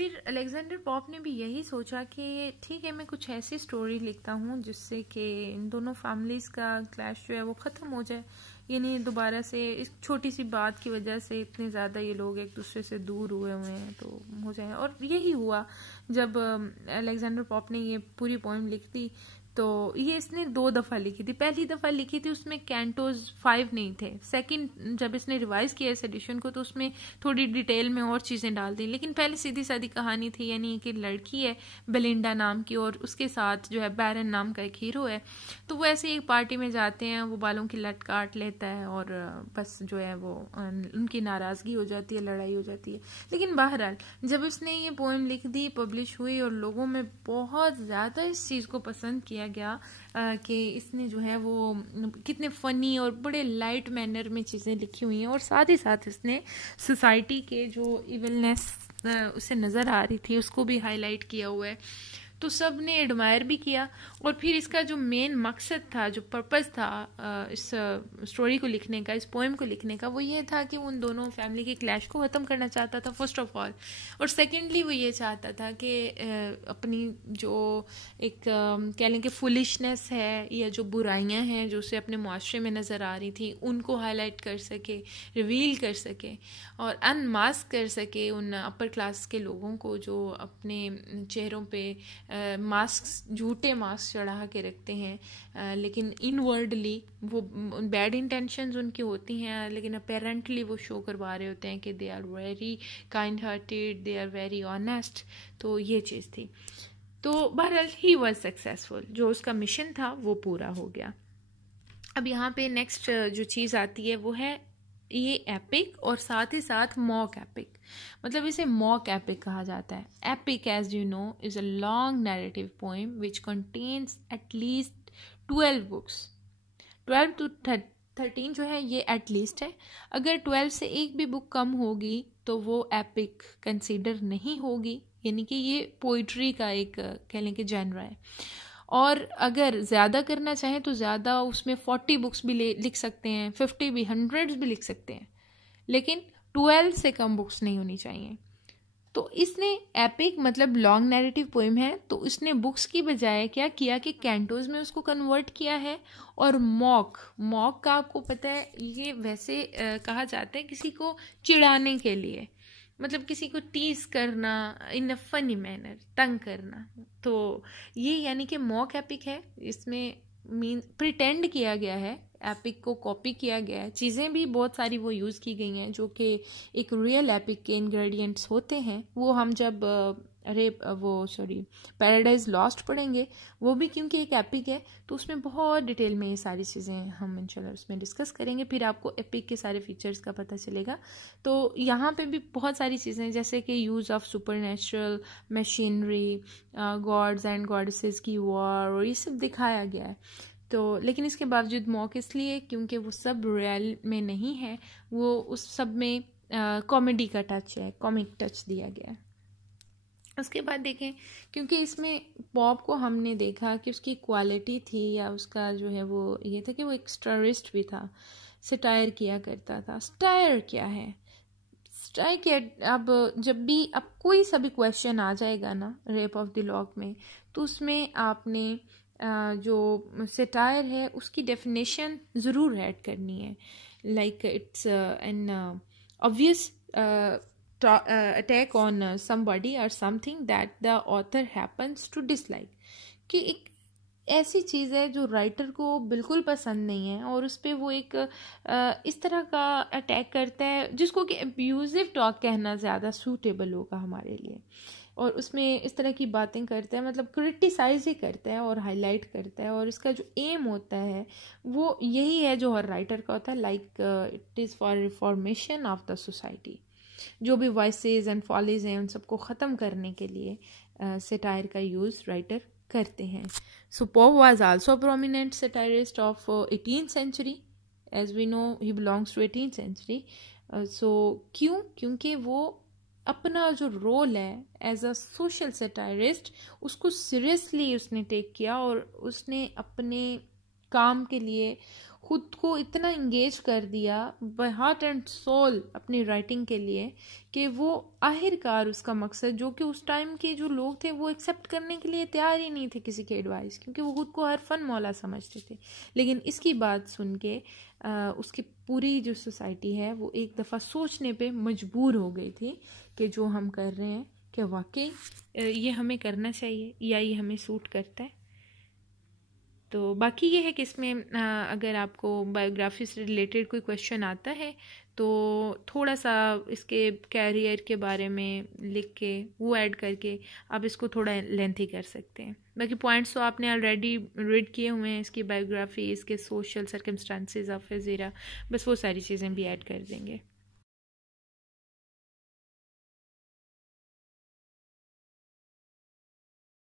फिर Alexander Pope ने भी यही सोचा कि ठीक है, मैं कुछ ऐसी स्टोरी लिखता हूँ जिससे कि इन दोनों फैमिलीज़ का क्लैश जो है वो ख़त्म हो जाए, यानी दोबारा से इस छोटी सी बात की वजह से इतने ज़्यादा ये लोग एक दूसरे से दूर हुए हैं तो हो जाए। और यही हुआ जब अलेक्जेंडर पॉप ने ये पूरी पोएम लिख दी। तो ये इसने 2 दफ़ा लिखी थी। पहली दफ़ा लिखी थी उसमें कैंटोज 5 नहीं थे। सेकंड जब इसने रिवाइज किया इस एडिशन को तो उसमें थोड़ी डिटेल में और चीज़ें डाल दी, लेकिन पहले सीधी सादी कहानी थी, यानी कि लड़की है बेलिंडा नाम की और उसके साथ जो है बैरन नाम का एक हीरो है। तो वो ऐसे एक पार्टी में जाते हैं, वो बालों की लट काट लेता है और बस जो है वो उनकी नाराज़गी हो जाती है, लड़ाई हो जाती है। लेकिन बहरहाल जब इसने ये पोएम लिख दी, पब्लिश हुई और लोगों में बहुत ज़्यादा इस चीज़ को पसंद किया गया कि इसने जो है वो कितने फ़नी और बड़े लाइट मैनर में चीज़ें लिखी हुई हैं और साथ ही साथ इसने सोसाइटी के जो इविलनेस उसे नज़र आ रही थी उसको भी हाईलाइट किया हुआ है। तो सब ने एडमायर भी किया। और फिर इसका जो मेन मकसद था, जो पर्पस था इस स्टोरी को लिखने का, इस पोएम को लिखने का, वो ये था कि उन दोनों फैमिली के क्लैश को ख़त्म करना चाहता था फर्स्ट ऑफ ऑल। और सेकेंडली वो ये चाहता था कि अपनी जो एक कह लें कि फुलिशनेस है या जो बुराइयां हैं जो उसे अपने मुआशरे में नज़र आ रही थी उनको हाईलाइट कर सके, रिवील कर सके और अनमास्क कर सके उन अपर क्लास के लोगों को जो अपने चेहरों पे मास्क, झूठे मास्क चढ़ा के रखते हैं, लेकिन इनवर्डली वो बैड इंटेंशंस उनकी होती हैं, लेकिन अपेरेंटली वो शो करवा रहे होते हैं कि they are very kind hearted, they are very honest. तो ये चीज़ थी। तो बहरहाल ही वॉज सक्सेसफुल, जो उसका मिशन था वो पूरा हो गया। अब यहाँ पे नेक्स्ट जो चीज़ आती है वो है ये एपिक और साथ ही साथ मॉक एपिक। मतलब इसे मॉक एपिक कहा जाता है। Epic as you know is a long narrative poem which contains at least 12 books. 12 to 13 जो है ये एटलीस्ट है। अगर 12 से एक भी बुक कम होगी तो वो एपिक कंसीडर नहीं होगी, यानी कि ये पोइट्री का एक कह लें कि जॉनरा है। और अगर ज़्यादा करना चाहें तो ज़्यादा उसमें 40 बुक्स भी लिख सकते हैं, 50 भी, 100 भी लिख सकते हैं, लेकिन 12 से कम बुक्स नहीं होनी चाहिए। तो इसने एपिक मतलब लॉन्ग नैरेटिव पोएम है, तो इसने बुक्स की बजाय क्या किया कि कैंटोज में उसको कन्वर्ट किया है। और मॉक का आपको पता है ये वैसे कहा जाता है किसी को चिढ़ाने के लिए, मतलब किसी को टीज करना इन अ फनी मैनर, तंग करना। तो ये यानी कि मॉक एपिक है। इसमें मीन प्रिटेंड किया गया है, एपिक को कॉपी किया गया है, चीज़ें भी बहुत सारी वो यूज़ की गई हैं जो कि एक रियल एपिक के इंग्रेडिएंट्स होते हैं। वो हम जब पैराडाइज लॉस्ट पढ़ेंगे वो भी क्योंकि एक एपिक है तो उसमें बहुत डिटेल में ये सारी चीज़ें हम इंशाल्लाह उसमें डिस्कस करेंगे, फिर आपको एपिक के सारे फीचर्स का पता चलेगा। तो यहाँ पे भी बहुत सारी चीज़ें जैसे कि use of supernatural machinery, gods and goddesses की वॉर और ये सब दिखाया गया है। तो लेकिन इसके बावजूद मॉक इसलिए क्योंकि वो सब रियल में नहीं है, वो उस सब में कॉमेडी का टच है, कॉमिक टच दिया गया है। उसके बाद देखें, क्योंकि इसमें पॉप को हमने देखा कि उसकी क्वालिटी थी या उसका जो है वो ये था कि वो एक स्टारिस्ट भी था, सटायर किया करता था। सटायर क्या है? सटायर क्या, अब जब भी अब कोई सा भी क्वेश्चन आ जाएगा ना रेप ऑफ द लॉक में, तो उसमें आपने जो सटायर है उसकी डेफिनेशन ज़रूर ऐड करनी है। Like it's an obvious attack on somebody or something that the author happens to dislike, कि एक ऐसी चीज़ है जो राइटर को बिल्कुल पसंद नहीं है और उस पर वो एक इस तरह का अटैक करता है जिसको कि अब्यूजिव टॉक कहना ज़्यादा सूटेबल होगा हमारे लिए, और उसमें इस तरह की बातें करता है, मतलब क्रिटिसाइज ही करता है और हाईलाइट करता है। और इसका जो एम होता है वो यही है जो हर राइटर का होता है, like it is for reformation of the society. जो भी वाइसेस एंड फॉलीज हैं उन सबको ख़त्म करने के लिए सटायर का यूज़ राइटर करते हैं। So Pope was also prominent satirist of 18th century, as we know he belongs to 18th century। So क्योंकि वो अपना जो रोल है एज अ सोशल सटायरिस्ट उसको सीरियसली उसने टेक किया और उसने अपने काम के लिए खुद को इतना इंगेज कर दिया बाय हार्ट एंड सोल अपनी राइटिंग के लिए कि वो आखिरकार उसका मकसद, जो कि उस टाइम के जो लोग थे वो एक्सेप्ट करने के लिए तैयार ही नहीं थे किसी के एडवाइस, क्योंकि वो खुद को हर फन मौला समझते थे, लेकिन इसकी बात सुन के उसकी पूरी जो सोसाइटी है वो एक दफ़ा सोचने पे मजबूर हो गई थी कि जो हम कर रहे हैं क्या वाकई ये हमें करना चाहिए या ये हमें सूट करता है। तो बाकी ये है कि इसमें अगर आपको बायोग्राफी से रिलेटेड कोई क्वेश्चन आता है तो थोड़ा सा इसके कैरियर के बारे में लिख के वो ऐड करके आप इसको थोड़ा लेंथी कर सकते हैं। बाकी पॉइंट्स तो आपने ऑलरेडी रीड किए हुए हैं, इसकी बायोग्राफी, इसके सोशल सर्कमस्टांसेस ऑफ ज़ीरा, बस वो सारी चीज़ें भी ऐड कर देंगे।